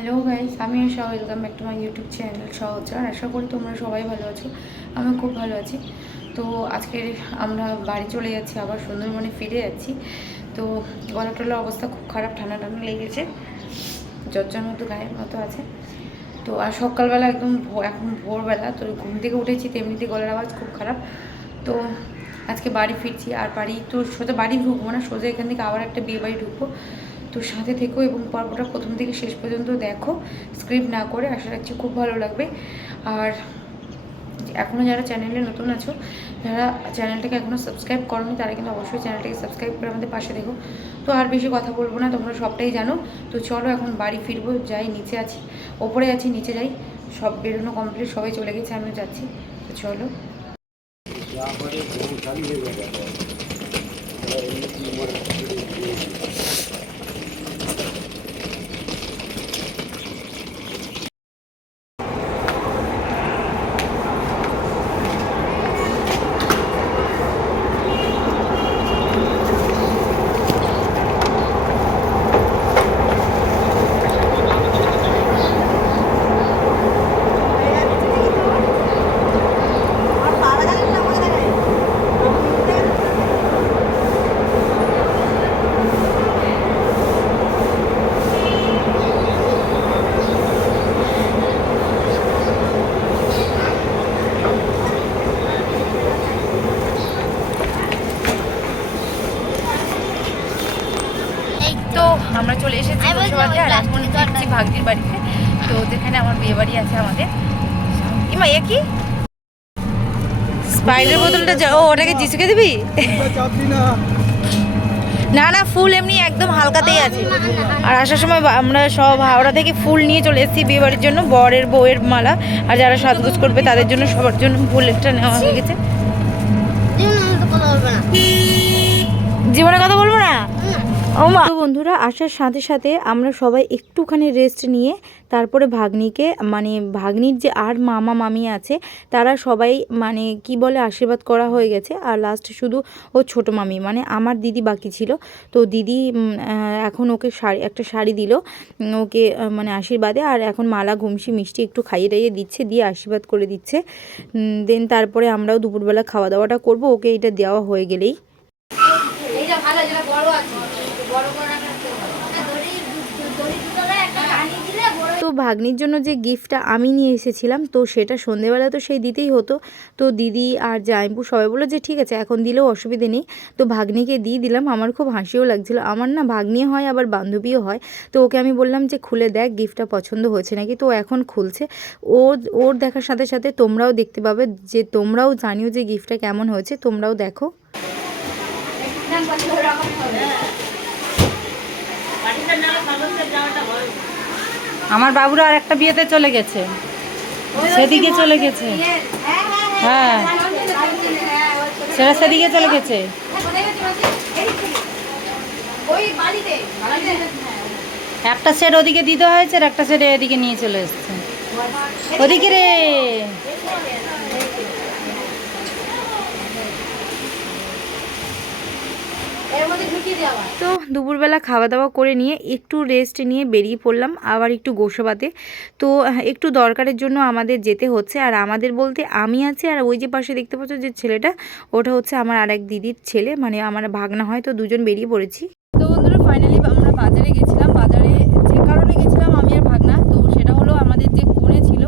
Hello guys আমি Asha welcome back to my YouTube channel সহচার আশা করি তোমরা সবাই ভালো আছো আমি খুব ভালো আছি। তো আজকে আমরা বাড়ি চলে যাচ্ছি, আবার সুন্দরবনে ফিরে যাচ্ছি। তো গলা টলার অবস্থা খুব খারাপ, ঠান্ডা ঠান্ডা লেগেছে জ্বর মতো গায়ের মতো আছে। তো আর সকালবেলা একদম এখন ভোরবেলা, তো ঘুম থেকে উঠেছি, তেমনিতে গলার আওয়াজ খুব খারাপ। তো আজকে বাড়ি ফিরছি, আর বাড়ি তো সোজা, বাড়ি ঢুকবো না, সোজা এখান থেকে আবার একটা বিয়ে বাড়ি ঢুকবো। তো সাথে থেকো এবং পর্বটা প্রথম থেকে শেষ পর্যন্ত দেখো। স্ক্রিপ্ট না করে আশা রাখছি খুব ভালো লাগবে। আর এখনও যারা চ্যানেলে নতুন আছো, যারা চ্যানেলটাকে এখনও সাবস্ক্রাইব করোনি, তারা কিন্তু অবশ্যই চ্যানেলটাকে সাবস্ক্রাইব করে আমাদের পাশে দেখো তো আর বেশি কথা বলব না, তোমরা সবটাই জানো। তো চলো এখন বাড়ি ফিরবো, যাই নিচে আছি। ওপরে আছি, নিচে যাই। সব বেরোনো কমপ্লিট সবাই চলে গেছে, আমিও যাচ্ছি। তো চলো এই তো আমরা চলে এসেছি আমি আর এখন plastic ফিরছি বাড়িতে তো যেখানে আমার বিয়ে বাড়ি আছে আমাদের। ইমা এ কি? স্পাইডার বোতলটা ও ওটাকে জিসুকে দিবি? না না ফুল এমনি একদম হালকাতেই আছে। আর আসার সময় আমরা সব হাওড়া থেকে ফুল নিয়ে চলে এসেছি বিয়ে বাড়ির জন্য বরের বউয়ের মালা। আর যারা সাজগোজ করবে তাদের জন্য সবার জন্য ফুল একটা নেওয়া হয়ে গেছে। জীবনে কথা বলব না? তো বন্ধুরা, আসার সাথে সাথে আমরা সবাই একটুখানি রেস্ট নিয়ে তারপরে ভাগ্নিকে মানে ভাগ্নির যে আর মামা মামি আছে, তারা সবাই মানে কি বলে, আশীর্বাদ করা হয়ে গেছে। আর লাস্ট শুধু ও ছোট মামি মানে আমার দিদি বাকি ছিল। তো দিদি এখন ওকে শাড়ি, একটা শাড়ি দিল ওকে মানে আশীর্বাদে। আর এখন মালা, ঘুমসি, মিষ্টি একটু খাইয়ে টাইয়ে দিচ্ছে, দিয়ে আশীর্বাদ করে দিচ্ছে। দেন তারপরে আমরাও দুপুরবেলা খাওয়া দাওয়াটা করব। ওকে এটা দেওয়া হয়ে গেলেই এইটা ভালো যেটা বড় আছে বড় বড় একটা দড়ি দড়ি দুটো একটা টানিয়ে দিলে বড় তো ভাগ্নির জন্য যে গিফটটা আমি নিয়ে এসেছিলাম, তো সেটা সন্ধেবেলা তো সেই দিতেই হতো। তো দিদি আর জাইম্পু সবাই বলল যে, ঠিক আছে, এখন দিলেও অসুবিধে নেই। তো ভাগ্নিকে দিয়ে দিলাম, আমার খুব হাসিও লাগছিল। আমার না ভাগ্নি হয়, আবার বান্ধবীও হয়। তো ওকে আমি বললাম যে, খুলে দেখ গিফটটা পছন্দ হয়েছে নাকি? তো এখন খুলছে। ও, ওর দেখার সাথে সাথে তোমরাও দেখতে পাবে যে, তোমরাও জানিও যে গিফটটা কেমন হয়েছে, তোমরাও দেখো। দাম কত রকম হবে আমার বাবুরা আর একটা বিয়েতে চলে গেছে। সেদিকে চলে গেছে। হ্যাঁ। সেটা সেদিকে চলে গেছে। একটা সেট ওদিকে দিতে হয়েছে আর একটা সেট এদিকে নিয়ে চলে এসছে। ওদিকে রে এর মধ্যে ঢুকিয়ে দেওয়া তো দুপুরবেলা খাওয়া দাওয়া করে নিয়ে একটু রেস্ট নিয়ে বেরিয়ে পড়লাম আবার একটু গোসবাতে। তো একটু দরকারের জন্য আমাদের যেতে হচ্ছে আর আমাদের বলতে আমি আছি আর ওই যে পাশে দেখতে পাচ্ছ যে ছেলেটা ওটা হচ্ছে আমার আর এক দিদির ছেলে মানে আমার ভাগনা হয় তো দুজন বেরিয়ে পড়েছি। তো বন্ধুরা ফাইনালি আমরা বাজারে গেছিলাম বাজারে যে কারণে গেছিলাম আমি আর ভাগনা তো সেটা হলো আমাদের যে কোণে ছিল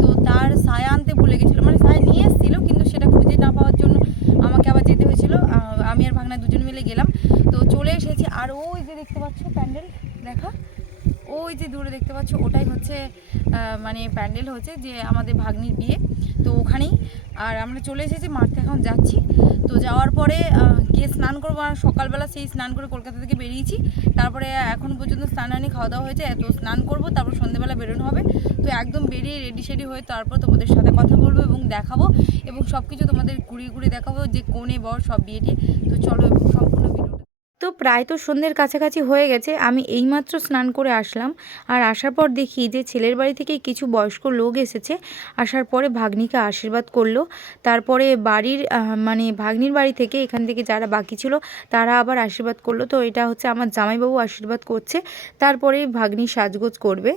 তো তার সায়া আনতে ভুলে গেছিল মানে সায়া নিয়ে এসেছিল কিন্তু সেটা খুঁজে না পাওয়ার জন্য আমাকে আবার যেতে হয়েছিল আহ, আমি আর ভাগনা দুজন মিলে গেলাম তো চলে এসেছি আর ওই যে দেখতে পাচ্ছ প্যান্ডেল, দেখা। ওই যে দূরে দেখতে পাচ্ছ, ওটাই হচ্ছে মানে প্যান্ডেল হচ্ছে যে আমাদের ভাগ্নির বিয়ে। তো ওখানেই, আর আমরা চলে এসেছি, মাঠে এখন যাচ্ছি। তো যাওয়ার পরে গিয়ে স্নান করব, আর সকালবেলা সেই স্নান করে কলকাতা থেকে বেরিয়েছি। তারপরে এখন পর্যন্ত স্নান আনি খাওয়া দাওয়া হয়েছে তো স্নান করব, তারপর সন্ধ্যেবেলা বেরোনো হবে। তো একদম বেরিয়ে রেডি সেডি হয়ে তারপর তোমাদের সাথে কথা বলব এবং দেখাবো। এবং সব কিছু তোমাদের ঘুরিয়ে ঘুরিয়ে দেখাবো যে কোণে বর সব বিয়েটি তো চলো সম্পূর্ণ তো প্রায় তো সন্ধ্যের কাছাকাছি হয়ে গেছে, আমি এইমাত্র স্নান করে আসলাম। আর আসার পর দেখি যে ছেলের বাড়ি থেকে কিছু বয়স্ক লোক এসেছে। আসার পরে ভাগ্নিকে আশীর্বাদ করল। তারপরে বাড়ির মানে ভাগ্নির বাড়ি থেকে এখান থেকে যারা বাকি ছিল, তারা আবার আশীর্বাদ করল। তো এটা হচ্ছে আমার জামাইবাবু আশীর্বাদ করছে। তারপরে ভাগ্নি সাজগোজ করবে।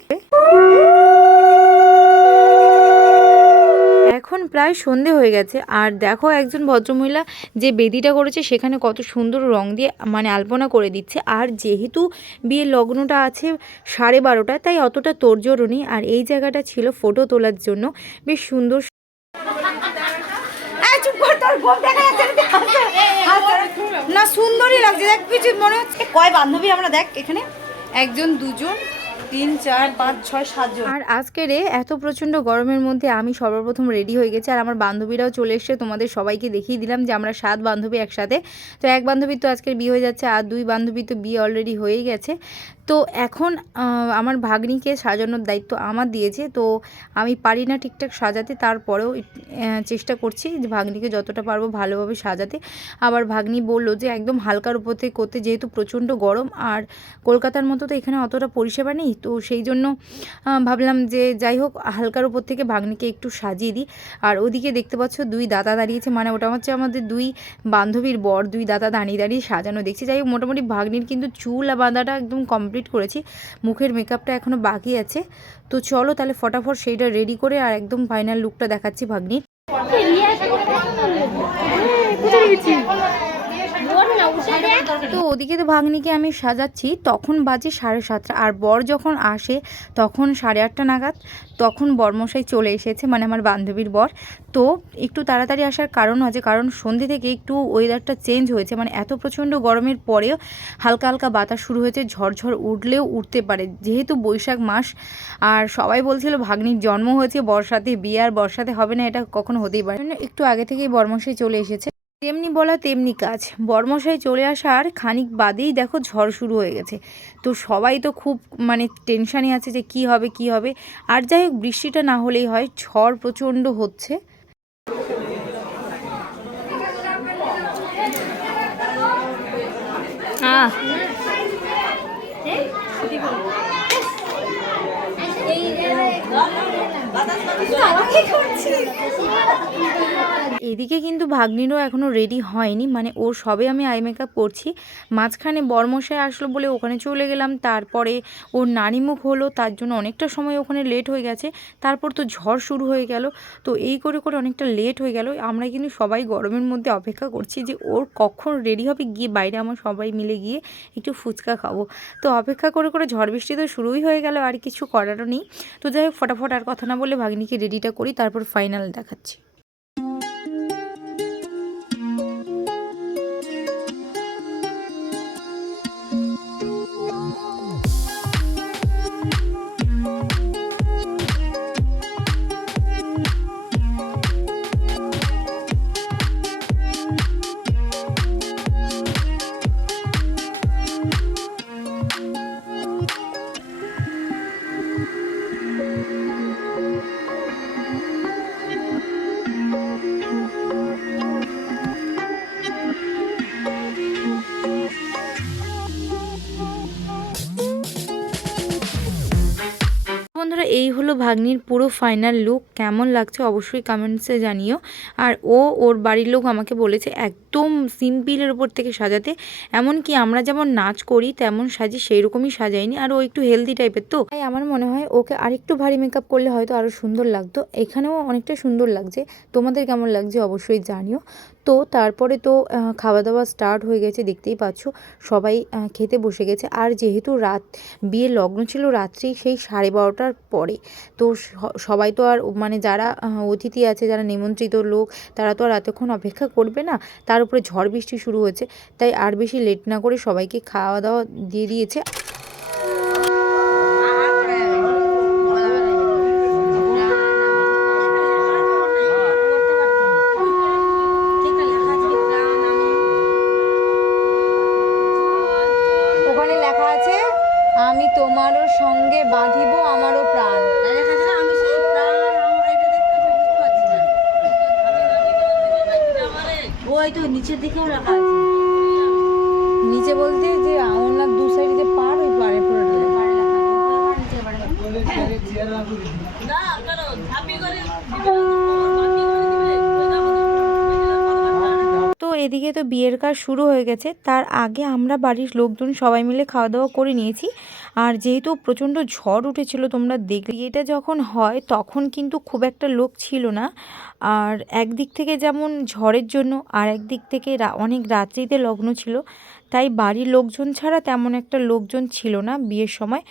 এখন প্রায় সন্ধে হয়ে গেছে। আর দেখো একজন ভদ্রমহিলা যে বেদিটা করেছে, সেখানে কত সুন্দর রং দিয়ে মানে আলপনা করে দিচ্ছে। আর যেহেতু বিয়ের লগ্নটা আছে সাড়ে বারোটা, তাই অতটা তোড়জোড়ও নেই। আর এই জায়গাটা ছিল ফটো তোলার জন্য। বেশ সুন্দর না, সুন্দরই লাগছে। দেখ, কিছু মনে হচ্ছে। কয় বান্ধবী আমরা, দেখ, এখানে। একজন, দুজন। তিন, চার, পাঁচ, ছয় সাতজন আর আজকের এত প্রচণ্ড গরমের মধ্যে আমি সর্বপ্রথম রেডি হয়ে গেছি আর আমার বান্ধবীরাও চলে এসছে, তোমাদের সবাইকে দেখিয়ে দিলাম যে আমরা সাত বান্ধবী একসাথে। তো এক বান্ধবী তো আজকের বিয়ে হয়ে যাচ্ছে আর দুই বান্ধবী তো বিয়ে অলরেডি হয়ে গেছে। তো এখন আমার ভাগ্নিকে সাজানোর দায়িত্ব আমার দিয়েছে, তো আমি পারি না ঠিকঠাক সাজাতে, তারপরেও চেষ্টা করছি যে ভাগ্নিকে যতটা পারব ভালোভাবে সাজাতে। আবার ভাগ্নি বলল যে একদম হালকার উপর থেকে করতে, যেহেতু প্রচণ্ড গরম, আর কলকাতার মতো তো এখানে অতটা পরিষেবা নেই, তো সেই জন্য ভাবলাম যে যাই হোক, হালকার উপর থেকে ভাগ্নিকে একটু সাজিয়ে দিই। আর ওদিকে দেখতে পাচ্ছ দুই দাদা দাঁড়িয়েছে মানে ওটা হচ্ছে আমাদের দুই বান্ধবীর বর, দুই দাদা দাঁড়িয়ে দাঁড়িয়ে সাজানো দেখছি। যাই হোক, মোটামুটি ভাগ্নির কিন্তু চুল আর বাঁধাটা একদম কমপ্লিট করেছি। মুখের মেকআপটা এখনও বাকি আছে। তো চলো তাহলে ফটাফট সেইটা রেডি করে আর একদম ফাইনাল লুকটা দেখাচ্ছি ভাগ্নির। তো ওদিকে তো ভাগ্নিকে আমি সাজাচ্ছি। তখন বাজে সাড়ে সাতটা। আর বর যখন আসে, তখন সাড়ে আটটা নাগাদ তখন বরমশাই চলে এসেছে মানে আমার বান্ধবীর বর। তো একটু তাড়াতাড়ি আসার কারণ আছে, কারণ সন্ধে থেকে একটু ওয়েদারটা চেঞ্জ হয়েছে। মানে এত প্রচণ্ড গরমের পরেও হালকা হালকা বাতাস শুরু হয়েছে ঝড়ঝড় উঠলেও উঠতে পারে। যেহেতু বৈশাখ মাস, আর সবাই বলছিল ভাগ্নির জন্ম হয়েছে বর্ষাতে বিয়ে আর বর্ষাতে হবে না, এটা কখনো হতেই পারে একটু আগে থেকেই বরমশাই চলে এসেছে। তেমনি বলা তেমনি কাজ বর্মশাই চলে আসার খানিক বাদেই দেখো ঝড় শুরু হয়ে গেছে তো সবাই তো খুব মানে টেনশানে আছে যে কি হবে কি হবে আর যাই হোক বৃষ্টিটা না হলেই হয় ঝড় প্রচণ্ড হচ্ছে আহ এদিকে কিন্তু ভাগ্নিরও এখনও রেডি হয়নি। মানে ওর সবে আমি আই মেকআপ করছি। মাঝখানে বরমশাই আসলো বলে ওখানে চলে গেলাম। তারপরে ওর নানিমুখ হলো, তার জন্য অনেকটা সময় ওখানে লেট হয়ে গেছে। তারপর তো ঝড় শুরু হয়ে গেল। তো এই করে করে অনেকটা লেট হয়ে গেল। আমরা কিন্তু সবাই গরমের মধ্যে অপেক্ষা করছি যে ওর কখন রেডি হবে গিয়ে বাইরে আমরা সবাই মিলে গিয়ে একটু ফুচকা খাব। তো অপেক্ষা করে করে ঝড় বৃষ্টি তো শুরুই হয়ে গেল, আর কিছু করারও নেই। তো যাই হোক, ফটাফট আর কথা না বলে ভাগ্নিকে রেডিটা করি, তারপর ফাইনাল দেখাচ্ছি। হলো ভাগ্নির পুরো ফাইনাল লুক কেমন লাগছে অবশ্যই কমেন্টসে জানিও। আর ও, ওর বাড়ির লোক আমাকে বলেছে একদম সিম্পিলের উপর থেকে সাজাতে। এমনকি আমরা যেমন নাচ করি, তেমন সাজি সেই রকমই সাজাইনি। আর ও একটু হেলদি টাইপের তো। তাই আমার মনে হয় ওকে আরেকটু ভারী মেকআপ করলে হয়তো আরও সুন্দর লাগতো। এখানেও অনেকটা সুন্দর লাগছে। তোমাদের কেমন লাগছে অবশ্যই জানিও। তো তারপরে তো খাওয়া দাওয়া স্টার্ট হয়ে গেছে, দেখতেই পাচ্ছ। সবাই খেতে বসে গেছে। আর যেহেতু রাত বিয়ে লগ্ন ছিল রাত্রি, সেই সাড়ে বারোটার পরে। তো সবাই তো আর মানে যারা অতিথি আছে, যারা নিমন্ত্রিত লোক, তারা তো আর এতক্ষণ অপেক্ষা করবে না। তার উপরে ঝড় বৃষ্টি শুরু হয়েছে, তাই আর বেশি লেট না করে সবাইকে খাওয়া দাওয়া দিয়ে দিয়েছে ওখানে লেখা আছে আমি তোমারও সঙ্গে বাঁধিব আমারও প্রাণ আমি সেই প্রাণ এটা দেখতে বুঝতে পারছি না ওই তো নিচের দিকেও লেখা আছে। নিচে বলতে যে ওনার দু সাইডে যে পার ওই পারে পুরো তো এদিকে তো বিয়ের কাজ শুরু হয়ে গেছে। তার আগে আমরা বাড়ির লোকজন সবাই মিলে খাওয়া দাওয়া করে নিয়েছি। আর যেহেতু প্রচণ্ড ঝড় উঠেছিল, তোমরা দেখলে এটা যখন হয়, তখন কিন্তু খুব একটা লোক ছিল না। আর একদিক থেকে যেমন ঝড়ের জন্য, আর একদিক থেকে অনেক রাত্রিতে লগ্ন ছিল। তাই বাড়ির লোকজন ছাড়া তেমন একটা লোকজন ছিল না বিয়ের সময়।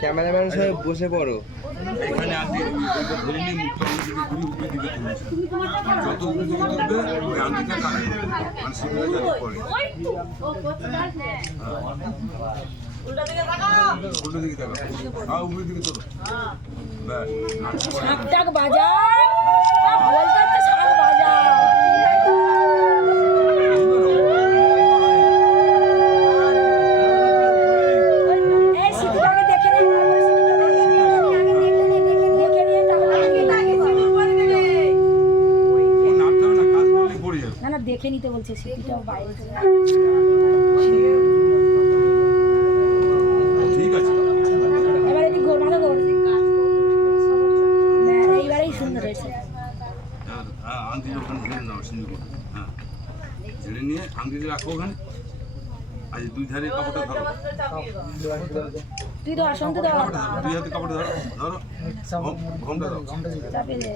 ক্যামেরাম্যান সাহেব বসে পড়ো। এখানে আনতে ধরে নিয়ে মুখটা ঘুরি উপরে দিকে যত উপরে দিকে তুলবে ওই আন্টিটা কানে মানে সেগুলো যাতে পড়ে উল্টো দিকে তাকাও উল্টো দিকে তাকাও। হ্যাঁ উপরের দিকে তোলো ব্যাস। ও নামতে হবে না কাজ করলেই পড়ে যাবে না না দেখে নিতে বলছে ঠিক আছে। এবারে তুই গোল মাথা গোল এইবারেই সুন্দর হয়েছে এবার, হ্যাঁ ওখানে ঝেড়ে নাও সিন্ধুক হ্যাঁ ঝেড়ে নিয়ে আঙ্গিতে রাখো ওখানে। আজ দুই ধারে কাপড়টা ধরো। তুই তো আসন্ত দাও দুই হাতে কাপড়টা ধরো। ধরো। ঘোমটা দাও চাপিয়ে দে।